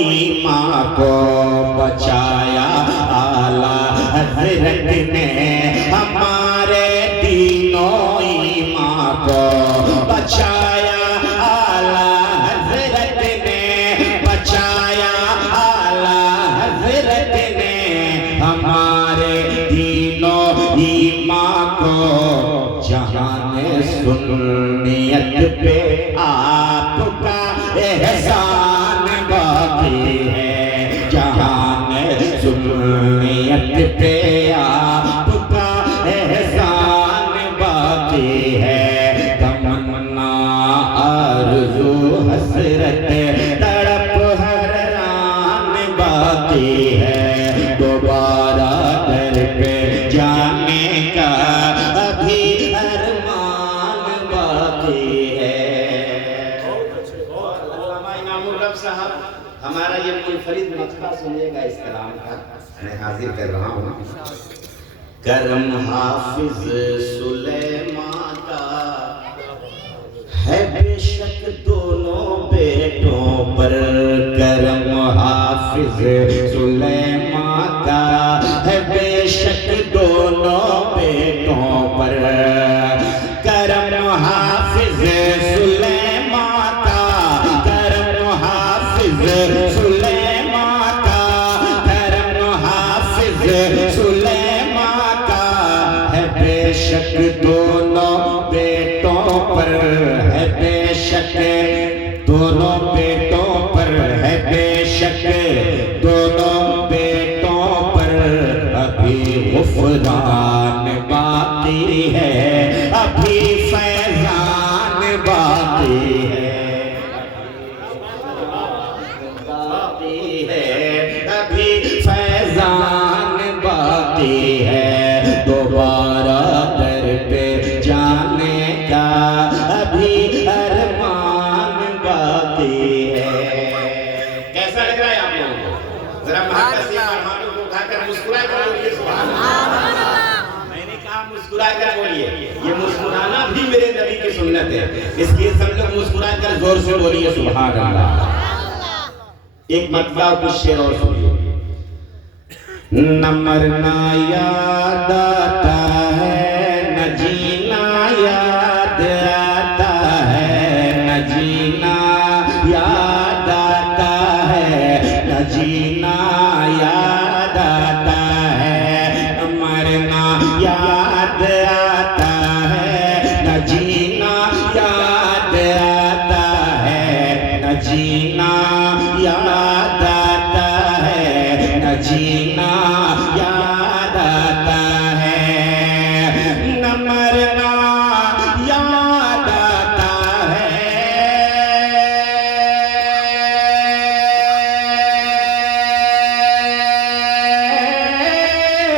ईमां को बचाया आला हजरत ने हमारे तीनों ईमां को बचाया आला हजरत ने बचाया आला हजरत ने हमारे तीनों ईमां को जहान सुन्नियत पे आपका एहसान बाकी है जहान सुन्नियत पे आपका एहसान बाकी है तमन्ना आरज़ू हसरत तड़प हैरान बाकी है दोबारा दर पे जाने का अभी अरमान बाकी है। साहब हमारा ये मुनफरिद मकता सुनिएगा इस कलाम का मैं हाजिर कर रहा हूँ। करम हाफिज सुलेमान का है बेशक दोनों बेटों पर करम हाफिज सुलेमान का है बेशक दोनों बेटों पर करम हाफिज सुलेमान का करम हाफिज सुलेमान का करम हाफिज सुलेमान का है बेशक दोनों बेटों पर है बेशक दोनों बेटों पर है बेशक दोनों बेटों पर अभी गुफरान बाकी है अभी फैजान बाकी है अभी फैजान बाकी है दोबारा दर पे जाने का अभी अरमान बाकी है। कैसा लग रहा है आप लोगों को? जरा महत्व से हाथों को उठाकर मुस्कुरा कर बोलिए सुभान अल्लाह। मैंने कहा मुस्कुरा कर बोलिए, ये मुस्कुराना भी मेरे नबी की सुन्नत है, इसलिए सब लोग मुस्कुरा कर जोर से बोलिए सुभान अल्लाह। एक मतला कुछ शेर और सुनिए। न मरना याद आता है न जीना याद आता है न जीना याद आता है न जीना याद आता है न मरना याद आता है न जीना याद आता है न जीना याद आता है न जीना याद आता है न मरना याद आता है न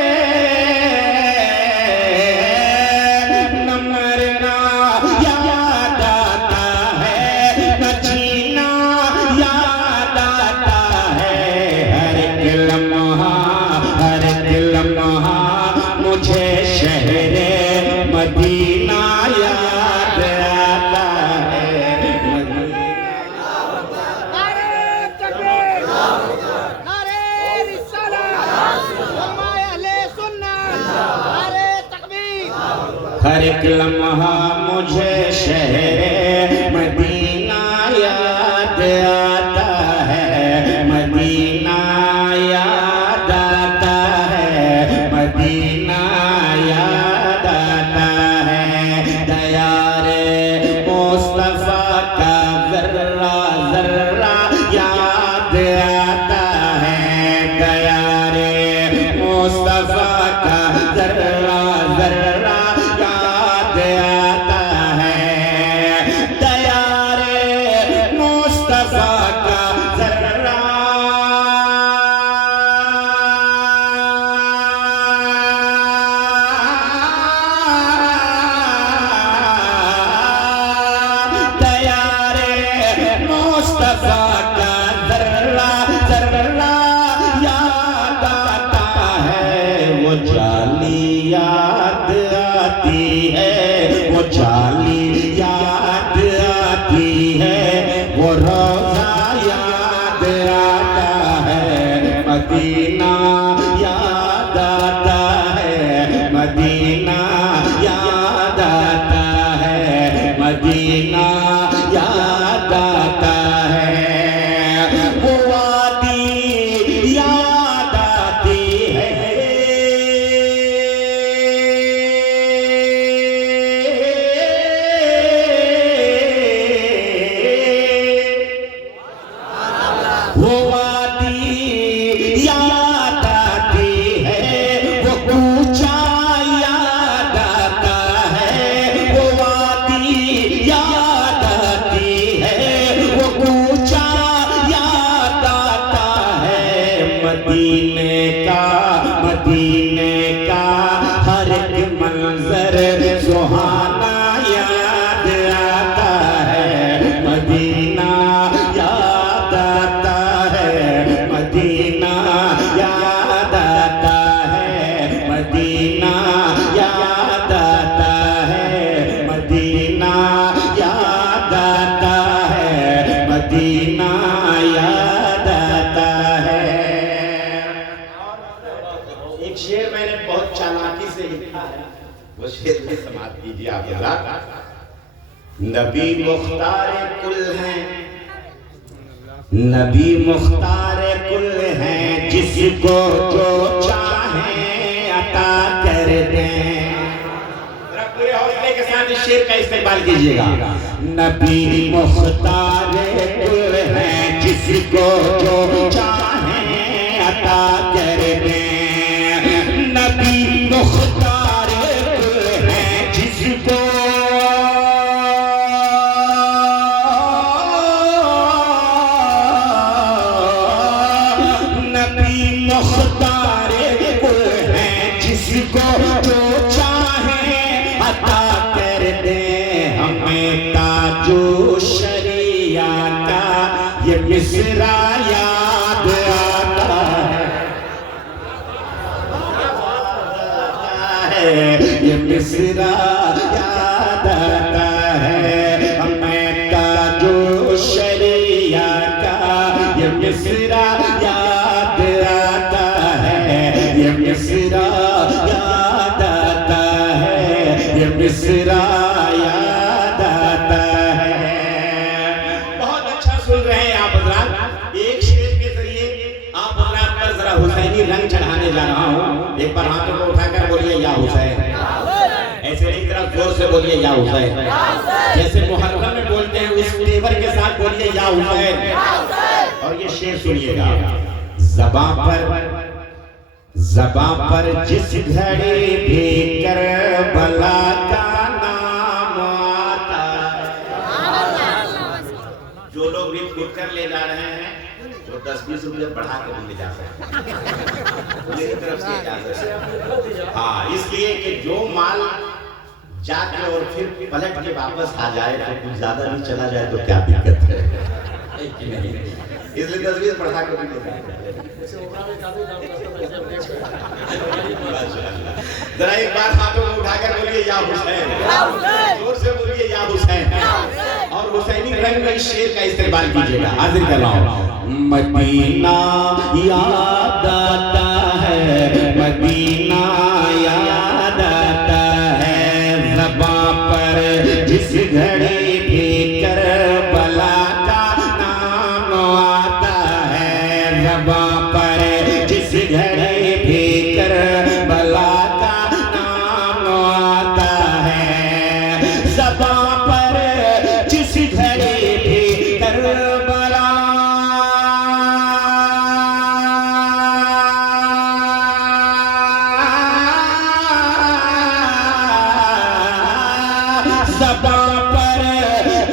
मरना याद आता है न जीना याद आता है हर एक लम्हा मुझे शहरे मदीना याद आता है हर एक लम्हा मुझे शहरे मदीना याद आता है मदीना याद आता है मदीना याद आता है दया रे मुस्तफा का जर्रा जर्रा याद आता है दया रे मुस्तफा का जर्रा जर्रा याद आता है मदीना याद आता है, मदीना याद आता है, मदीना याद आता है, वो वादी याद आती है, वो वादी याद आती है, वो कूचा याद आता है, वो वादी याद आती है, वो कूचा याद आता है, मदीने का हर एक मंजर सुहाना याद आता है, मदीना याद आता है, मदीना याद आता है, मदीना याद आता है, मदीना याद आता है, मदीना याद आता है। एक शेर मैंने बहुत चालाकी से लिखा है, वो शेर में समाप्त कीजिए आप हज़रात। नबी मुख्तार कुल हैं, नबी मुख्तार कुल हैं, जिसको जो चाहे अता कर दें। जरा पूरे हौसले के साथ इस शेर का इस्तेमाल कीजिएगा। नबी मुख्तार कुल हैं, जिसको जो चाहे अता कर दें। नबी मुख्तार कुल हैं, जिसको मुख्तार कुल हैं, जिसको जो चाहे अता कर दे। हमें ताजो शरिया का ये मिसरा याद आता है, ये मिसरा याद आता है, हमें ताजो शरिया का ये मिसरा याद आता है, ये मिसरा याद आता है, ये मिसरा याद आता है। बहुत अच्छा सुन रहे हैं आप हज़रात। एक शेर के जरिए आप हज़रात पर जरा हुसैनी रंग चढ़ाने जा रहा हूँ। एक बार हाथों को उठाकर बोलिए या हुसैन। ऐसे नहीं, जरा जोर से बोलिए या हुसैन। जैसे मुहर्रम में बोलते हैं उस तेवर के साथ बोलिए या हुसैन। और ये शेर सुनिएगा। ज़बां पर जिस घड़ी भी करबला का नाम आता है। जो लोग भी खुद कर ले जा रहे हैं वो 10-20 रुपये बढ़ा कर भी ले जा सकते हैं, मेरी तरफ से इजाजत है। हाँ, इसलिए कि जो माल जाके और फिर पलट के वापस आ जाए तो कुछ ज्यादा भी चला जाए तो क्या दिक्कत है, इसलिए 10-20 बढ़ा कर भी ले जाए। जरा एक बार हाथों को उठाकर बोलिए या हुसैन, जोर से बोलिए या हुसैन। और हुसैनी रंग में इस शेर का इस्तेमाल कीजिएगा। हाजिर कर रहा हूँ। मदीना याद आता है, मदीना याद आता है, ज़बां पर जिस घड़ी भी करबला का नाम आता है, ज़बां पर जिस घड़ी भी करबला का नाम आता है, ज़बां पर जिस घड़ी भी करबला ज़बां पर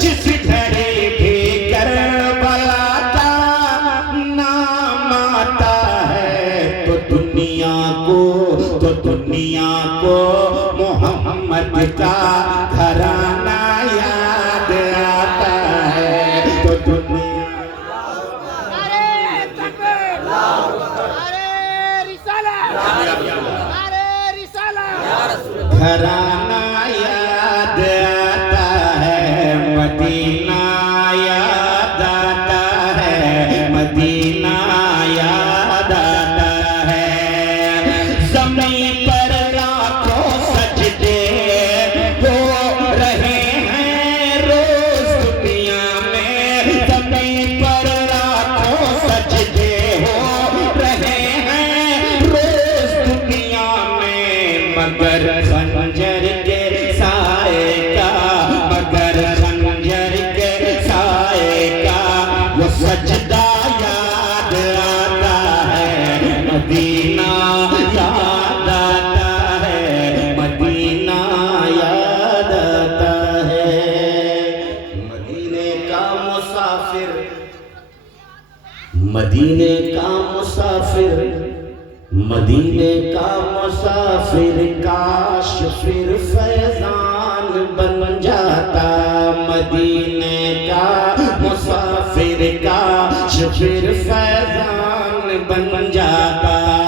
जिस घड़ी भी करबला का नाम आता है, तो दुनिया को मोहम्मद का घराना याद आता है, तो दुनिया घराना याद आता है, मदीना याद आता है, मदीना याद आता मदीने का मुसाफिर, मदीने का मुसाफिर काश फिर फैजान बन जाता। मदीने का मुसाफिर काश फिर फैजान बन जाता।